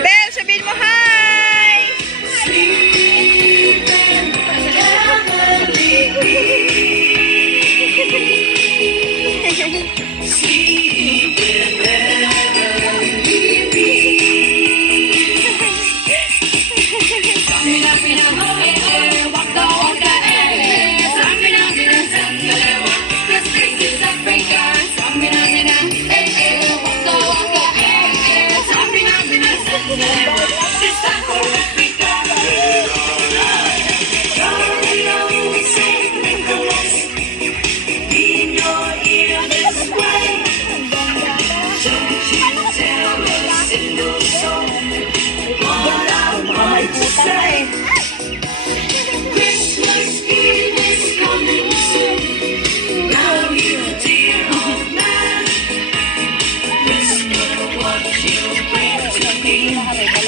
Bel, sabihin mo hi! Christmas Eve is coming soon. Now you dear old man, whisper what you bring to me.